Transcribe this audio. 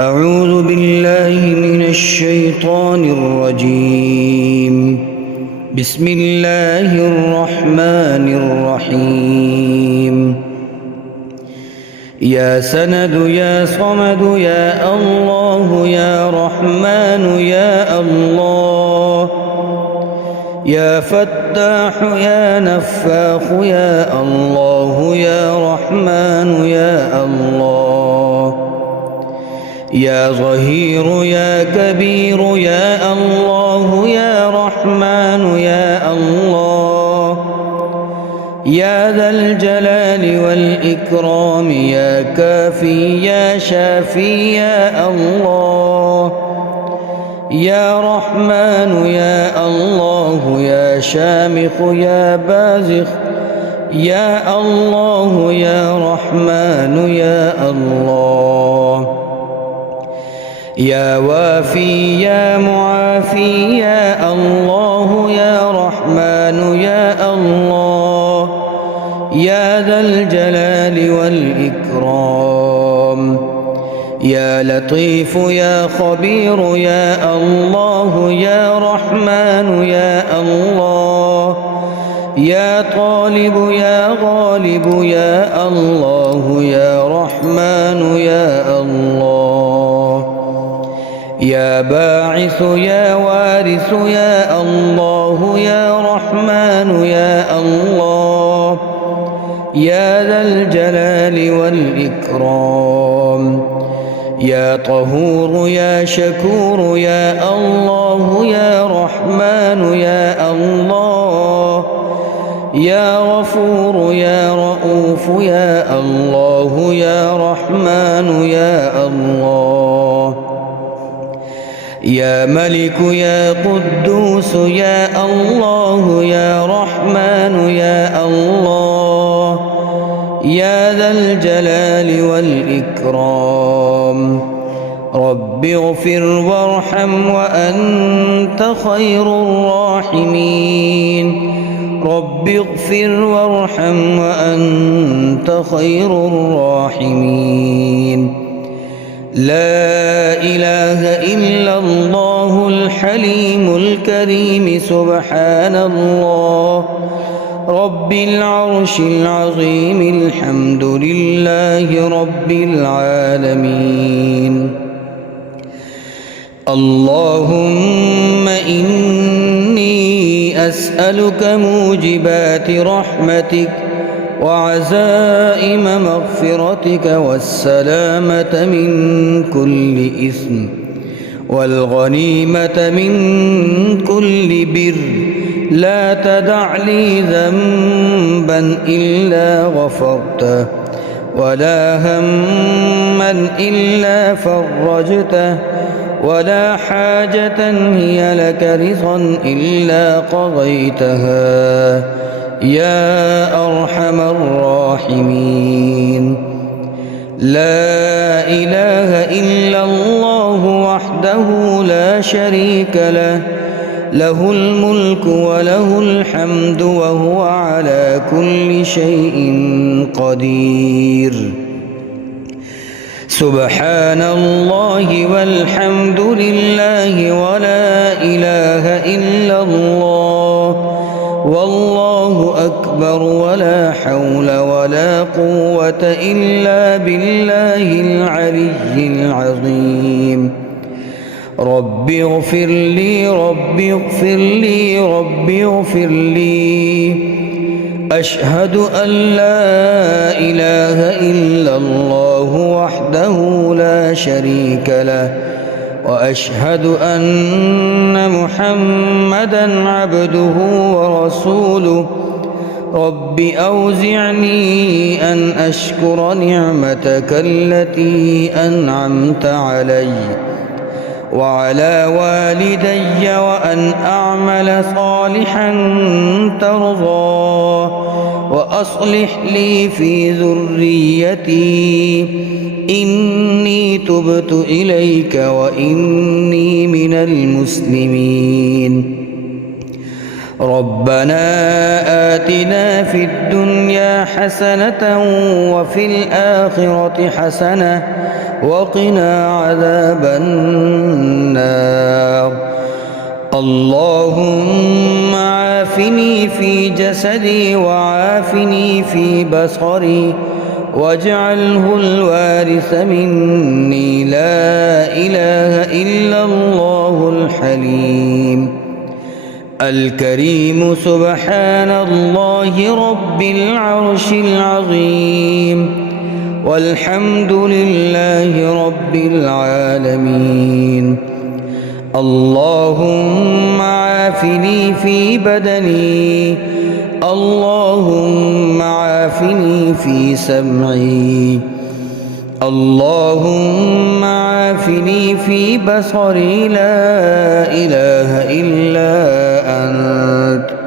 أعوذ بالله من الشيطان الرجيم. بسم الله الرحمن الرحيم. يا سند يا صمد يا الله يا رحمن يا الله، يا فتاح يا نفاخ يا الله يا رحمن يا الله، يا ظهير يا كبير يا الله يا رحمن يا الله، يا ذا الجلال والإكرام يا كافي يا شافي يا الله، يا رحمن يا الله يا شامخ يا بازخ يا الله يا رحمن يا الله، يا وافي يا معافي يا الله يا رحمن يا الله، يا ذا الجلال والإكرام، يا لطيف يا خبير يا الله يا رحمن يا الله، يا طالب يا غالب يا الله يا رحمن يا الله، يا باعث يا وارث يا الله يا رحمن يا الله، يا ذا الجلال والإكرام، يا طهور يا شكور يا الله يا رحمن يا الله، يا غفور يا رؤوف يا الله يا رحمن يا الله، يا ملك يا قدوس يا الله يا رحمن يا الله، يا ذا الجلال والإكرام، رب اغفر وارحم وأنت خير الراحمين، رب اغفر وارحم وأنت خير الراحمين. لا إله إلا الله الحليم الكريم، سبحان الله رب العرش العظيم، الحمد لله رب العالمين. اللهم إني أسألك موجبات رحمتك وعزائم مغفرتك والسلامة من كل إثم والغنيمة من كل بر، لا تدع لي ذنبا إلا غفرته ولا هما إلا فرجته ولا حاجة هي لك رضا إلا قضيتها يا أرحم الراحمين. لا إله إلا الله وحده لا شريك له، له الملك وله الحمد وهو على كل شيء قدير. سبحان الله والحمد لله ولا إله إلا الله والله أكبر، ولا حول ولا قوة إلا بالله العلي العظيم. رب اغفر لي رب اغفر لي رب اغفر لي. أشهد أن لا إله إلا الله وحده لا شريك له، وأشهد أن محمدًا عبده ورسوله. رب أوزعني أن أشكر نعمتك التي أنعمت علي وعلى والدي، وأن أعمل صالحا ترضاه، وأصلح لي في ذريتي إني تبت إليك وإني من المسلمين. ربنا آتنا في الدنيا حسنة وفي الآخرة حسنة وقنا عذاب النار. اللهم عافني في جسدي وعافني في بصري واجعله الوارث مني. لا إله إلا الله الحليم الكريم سبحان الله رب العرش العظيم والحمد لله رب العالمين. اللهم عافني في بدني، اللهم عافني في سمعي، اللهم عافني في بصري. لا إله إلا أنت